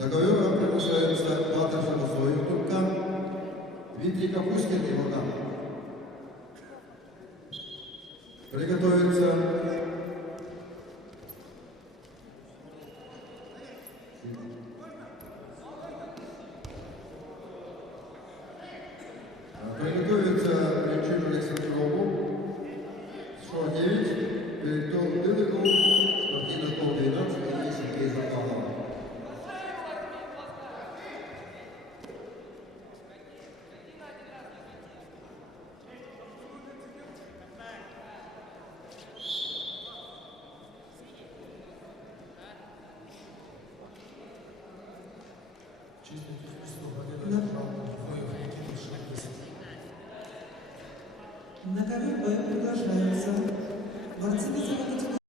На ковер приглашается Батар Жанусой Туркан, Дмитрий Капустин и Водан. Приготовиться. Приготовиться Лечин Александр Робу, Шо 9, Перетон Дылыков, спортивный пол 12 и Сергей Запалов. На ковер боя приглашаются борцы